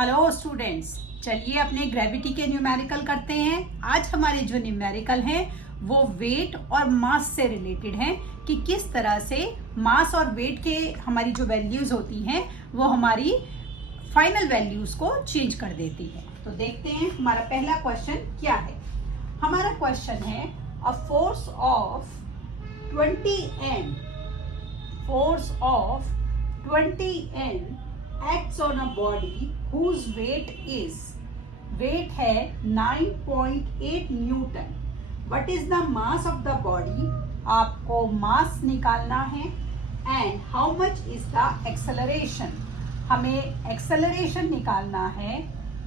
Hello students, चलिए अपने gravity के न्यूमेरिकल करते हैं। आज हमारे जो न्यूमेरिकल हैं वो वेट और मास से रिलेटेड हैं कि किस तरह से मास और वेट के हमारी जो वैल्यूज होती हैं वो हमारी फाइनल वैल्यूज को चेंज कर देती है। तो देखते हैं हमारा पहला क्वेश्चन क्या है। हमारा क्वेश्चन है a force of 20 N acts on a body whose weight है 9.8 Newton. What is the mass of the body? आपको मास निकालना है। And how much is the acceleration? हमें एक्सेलरेशन निकालना है,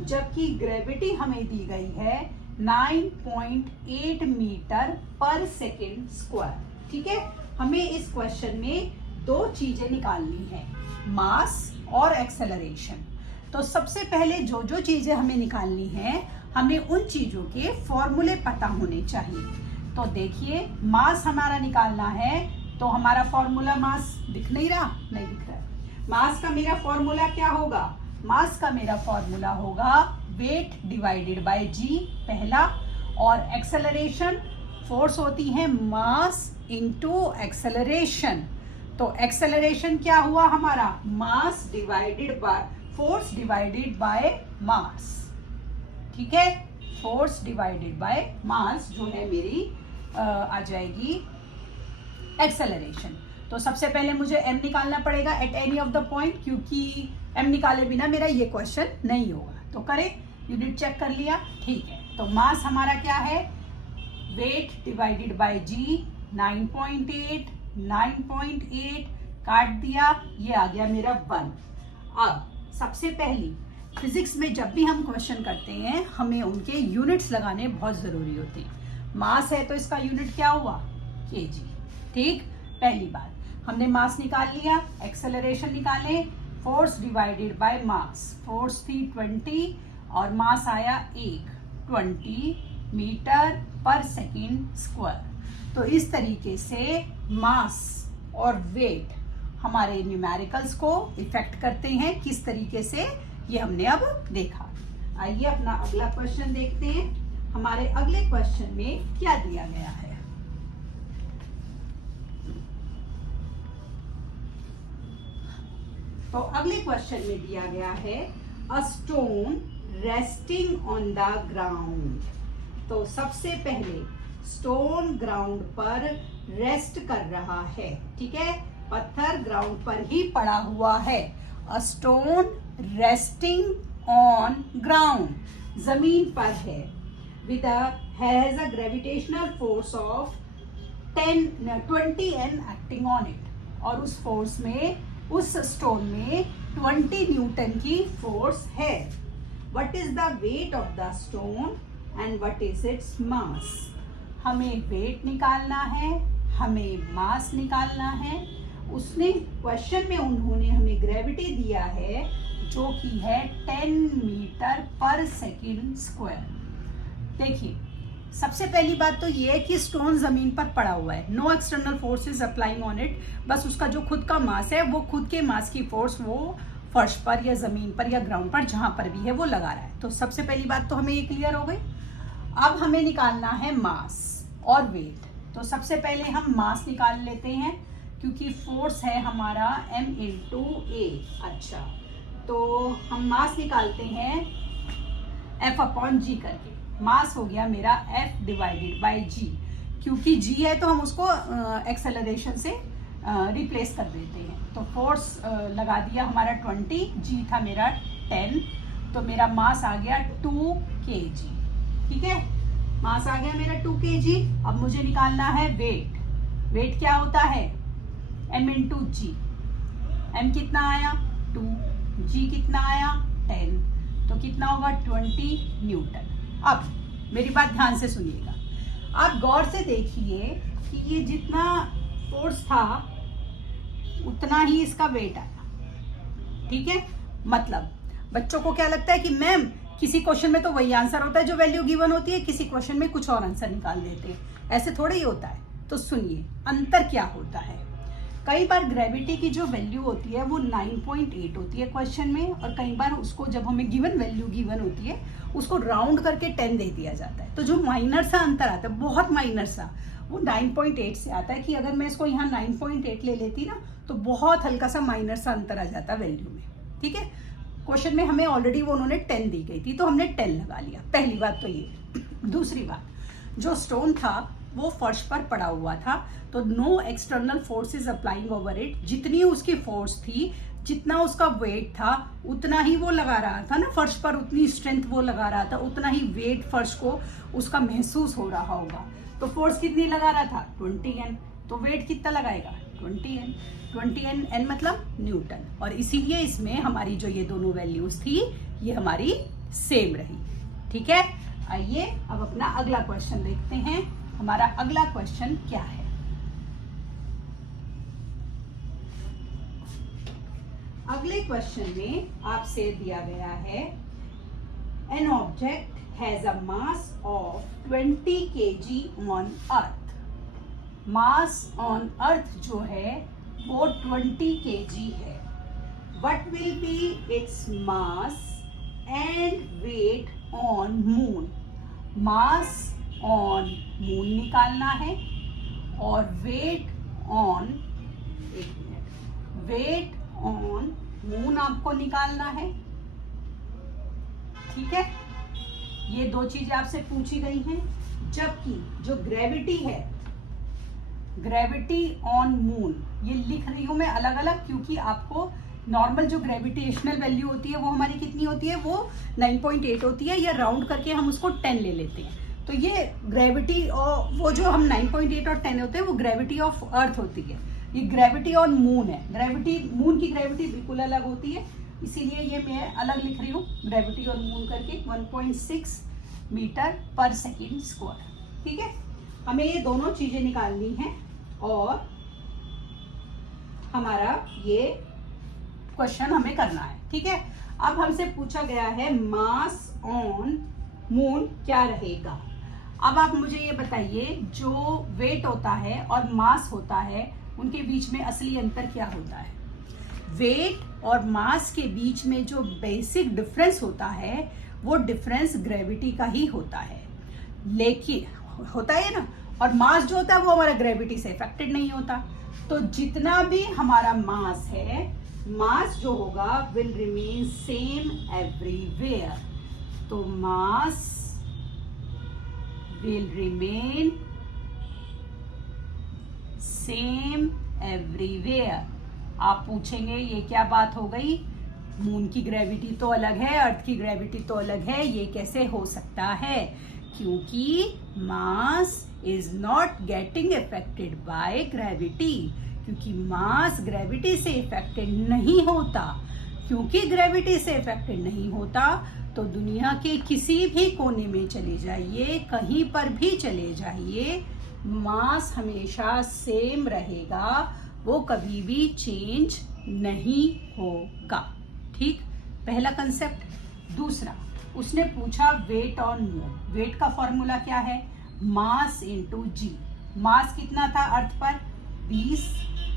जबकि ग्रेविटी हमें दी गई है 9.8 मीटर पर सेकेंड स्क्वायर। ठीक है, हमें इस क्वेश्चन में दो चीजें निकालनी है, मास और एक्सेलरेशन। तो सबसे पहले जो जो चीजें हमें निकालनी है, हमें उन चीजों के फॉर्मूले पता होने चाहिए। तो देखिए, मास हमारा निकालना है, तो हमारा फॉर्मूला मास दिख नहीं रहा, नहीं दिख रहा है। मास का मेरा फॉर्मूला क्या होगा? मास का मेरा फॉर्मूला होगा वेट डिवाइडेड बाय जी पहला, और एक्सेलरेशन फोर्स होती है मास इनटू एक्सेलरेशन। तो एक्सेलरेशन क्या हुआ हमारा? Mass divided by force divided by mass. ठीक है, फोर्स डिवाइडेड बाय मास जो है मेरी आ जाएगी एक्सेलरेशन। तो सबसे पहले मुझे m निकालना पड़ेगा at any of the point, क्योंकि m निकाले बिना मेरा ये क्वेश्चन नहीं होगा। तो करें, यूनिट चेक कर लिया, ठीक है। तो मास हमारा क्या है? वेट डिवाइडेड बाय जी 9.8 काट दिया, ये आ गया मेरा 1। अब सबसे पहली फिजिक्स में जब भी हम क्वेश्चन करते हैं, हमें उनके यूनिट्स लगाने बहुत जरूरी होते हैं। मास है तो इसका यूनिट क्या हुआ? केजी। ठीक, पहली बात हमने मास निकाल लिया। एक्सेलरेशन निकाले, force divided by mass. Force थी 20 और मास आया 20 मीटर पर सेकेंड स्क्वायर। तो इस तरीके से मास और वेट हमारे न्यूमेरिकल्स को इफेक्ट करते हैं। किस तरीके से, ये हमने अब देखा। आइए अपना अगला क्वेश्चन देखते हैं। हमारे अगले क्वेश्चन में क्या दिया गया है? तो अगले क्वेश्चन में दिया गया है a stone resting on the ground. तो सबसे पहले स्टोन ग्राउंड पर रेस्ट कर रहा है। ठीक है, पत्थर ग्राउंड पर ही पड़ा हुआ है। A stone resting on ground, जमीन पर है, with has a gravitational force of 20 N acting on it. और उस फोर्स में, उस स्टोन में 20 न्यूटन की फोर्स है। What is the weight of the stone and what is its mass? हमें वेट निकालना है, हमें मास निकालना है। उसने क्वेश्चन में उन्होंने हमें ग्रेविटी दिया है जो कि है 10 मीटर पर सेकेंड स्क्वायर। देखिए, सबसे पहली बात तो ये है कि स्टोन जमीन पर पड़ा हुआ है, no external forces applying on it. बस उसका जो खुद का मास है, वो खुद के मास की फोर्स वो फर्श पर या जमीन पर या ग्राउंड पर जहां पर भी है वो लगा रहा है। तो सबसे पहली बात तो हमें ये क्लियर हो गई। अब हमें निकालना है मास और वेट। तो सबसे पहले हम मास निकाल लेते हैं, क्योंकि फोर्स है हमारा m इंटू ए। अच्छा, तो हम मास निकालते हैं F अपॉन जी करके। मास हो गया मेरा F डिवाइडेड बाय जी, क्योंकि g है तो हम उसको एक्सेलरेशन से रिप्लेस कर देते हैं। तो फोर्स लगा दिया हमारा 20, g था मेरा 10, तो मेरा मास आ गया 2 kg। ठीक है, मास आ गया मेरा 2 kg। अब मुझे निकालना है वेट। वेट क्या होता है? m इंटू जी। m कितना आया? 2, g कितना आया? 10, तो कितना होगा? 20 न्यूटन। अब मेरी बात ध्यान से सुनिएगा, आप गौर से देखिए कि ये जितना फोर्स था उतना ही इसका वेट आया। ठीक है, मतलब बच्चों को क्या लगता है कि मैम किसी क्वेश्चन में तो वही आंसर होता है जो वैल्यू गिवन होती है, किसी क्वेश्चन में कुछ और आंसर निकाल देते हैं। ऐसे थोड़ा ही होता है। तो सुनिए अंतर क्या होता है। कई बार ग्रेविटी की जो वैल्यू होती है वो 9.8 होती है क्वेश्चन में, और कई बार उसको जब हमें गिवन वैल्यू गिवन होती है उसको राउंड करके 10 दे दिया जाता है। तो जो माइनर सा अंतर आता है, बहुत माइनर सा, वो 9.8 से आता है कि अगर मैं इसको यहाँ 9.8 ले लेती ना तो बहुत हल्का सा माइनर सा अंतर आ जाता वैल्यू में। ठीक है, क्वेश्चन में हमें ऑलरेडी वो उन्होंने 10 दी गई थी तो हमने 10 लगा लिया। पहली बात तो ये। दूसरी बात, जो स्टोन था वो फर्श पर पड़ा हुआ था, तो no external force is applying over it. जितनी उसकी फोर्स थी, जितना उसका वेट था, उतना ही वो लगा रहा था ना फर्श पर, उतनी स्ट्रेंथ वो लगा रहा था, उतना ही वेट फर्श को उसका महसूस हो रहा होगा। तो फोर्स कितनी लगा रहा था? 20N। तो वेट कितना लगाएगा? 20N। 20N, N मतलब न्यूटन। और इसीलिए इसमें हमारी जो ये दोनों वैल्यूज थी ये हमारी सेम रही। ठीक है, आइए अब अपना अगला क्वेश्चन देखते हैं। हमारा अगला क्वेश्चन क्या है? अगले क्वेश्चन में आपसे दिया गया है an object has a mass of 20 kg on earth. Mass on earth जो है वो 20 kg है। What will be its mass and weight on moon? Mass on moon निकालना है और वेट ऑन, एक मिनट, वेट ऑन मून आपको निकालना है। ठीक है, ये दो चीजें आपसे पूछी गई हैं। जबकि जो ग्रेविटी है, ग्रेविटी ऑन मून, ये लिख रही हूं मैं अलग अलग क्योंकि आपको नॉर्मल जो ग्रेविटेशनल वैल्यू होती है वो हमारी कितनी होती है? वो 9.8 होती है, या राउंड करके हम उसको 10 ले लेते हैं। तो ये ग्रेविटी, और वो जो हम 9.8 और 10 होते हैं वो ग्रेविटी ऑफ अर्थ होती है। ये ग्रेविटी ऑन मून है। ग्रेविटी, मून की ग्रेविटी बिल्कुल अलग होती है, इसीलिए ये मैं अलग लिख रही हूँ, ग्रेविटी ऑन मून करके 1.6 मीटर पर सेकेंड स्क्वायर। ठीक है, हमें ये दोनों चीजें निकालनी है और हमारा ये क्वेश्चन हमें करना है। ठीक है, अब हमसे पूछा गया है मास ऑन मून क्या रहेगा। अब आप मुझे ये बताइए, जो वेट होता है और मास होता है उनके बीच में असली अंतर क्या होता है? वेट और मास के बीच में जो बेसिक डिफरेंस होता है वो डिफरेंस ग्रेविटी का ही होता है। लेकिन होता है ना, और मास जो होता है वो हमारा ग्रेविटी से इफेक्टेड नहीं होता। तो जितना भी हमारा मास है, मास जो होगा विल रिमेन सेम एवरीवेयर। तो mass will remain same everywhere. आप पूछेंगे ये क्या बात हो गई, मून की ग्रेविटी तो अलग है, अर्थ की ग्रेविटी तो अलग है, ये कैसे हो सकता है? क्योंकि mass is not getting affected by gravity, क्योंकि मास ग्रेविटी से इफेक्टेड नहीं होता। क्योंकि ग्रेविटी से इफेक्टेड नहीं होता तो दुनिया के किसी भी कोने में चले जाइए, कहीं पर भी चले जाइए, मास हमेशा सेम रहेगा, वो कभी भी चेंज नहीं होगा। ठीक, पहला कंसेप्ट। दूसरा, उसने पूछा वेट ऑन मून। वेट का फॉर्मूला क्या है? मास इनटू जी। मास कितना था अर्थ पर? 20।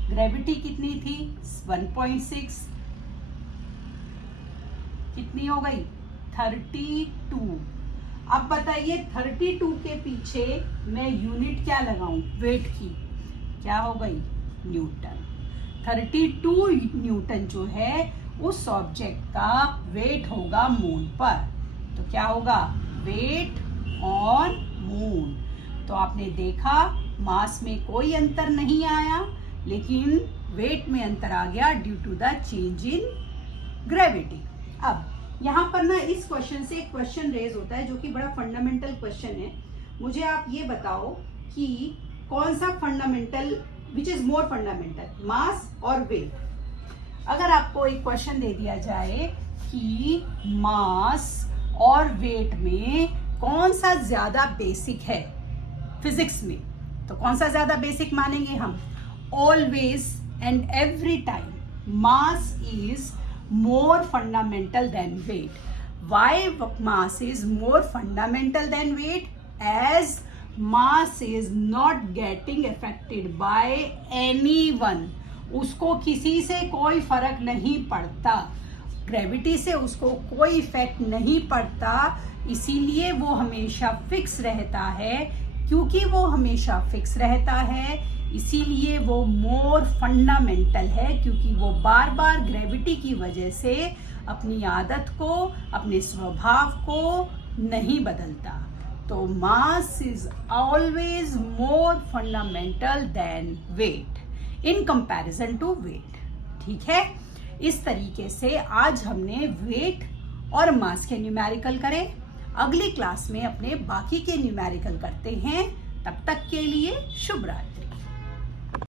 ग्रेविटी कितनी थी? 1.6। कितनी हो गई? 32। अब बताइए 32 के पीछे मैं यूनिट क्या लगाऊं वेट की? क्या हो गई? न्यूटन। 32 न्यूटन जो है उस ऑब्जेक्ट का वेट होगा मून पर। तो क्या होगा? Weight on moon. तो आपने देखा मास में कोई अंतर नहीं आया, लेकिन वेट में अंतर आ गया due to the change in gravity. अब यहाँ पर ना इस क्वेश्चन से एक क्वेश्चन रेज होता है जो कि बड़ा फंडामेंटल क्वेश्चन है। मुझे आप ये बताओ कि कौन सा fundamental, which is more fundamental, mass और वेट? अगर आपको एक क्वेश्चन दे दिया जाए कि मास और वेट में कौन सा ज्यादा बेसिक है फिजिक्स में, तो कौन सा ज्यादा बेसिक मानेंगे हम? Always and every time mass is more fundamental than weight. Why mass is more fundamental than weight? As mass is not getting affected by anyone. उसको किसी से कोई फर्क नहीं पड़ता, ग्रेविटी से उसको कोई इफेक्ट नहीं पड़ता, इसीलिए वो हमेशा फिक्स रहता है। क्योंकि वो हमेशा फिक्स रहता है इसीलिए वो मोर फंडामेंटल है, क्योंकि वो बार बार ग्रेविटी की वजह से अपनी आदत को, अपने स्वभाव को नहीं बदलता। तो mass is always more fundamental than weight in comparison to weight. ठीक है, इस तरीके से आज हमने वेट और मास के न्यूमेरिकल करे। अगली क्लास में अपने बाकी के न्यूमेरिकल करते हैं। तब तक के लिए शुभ रात्रि।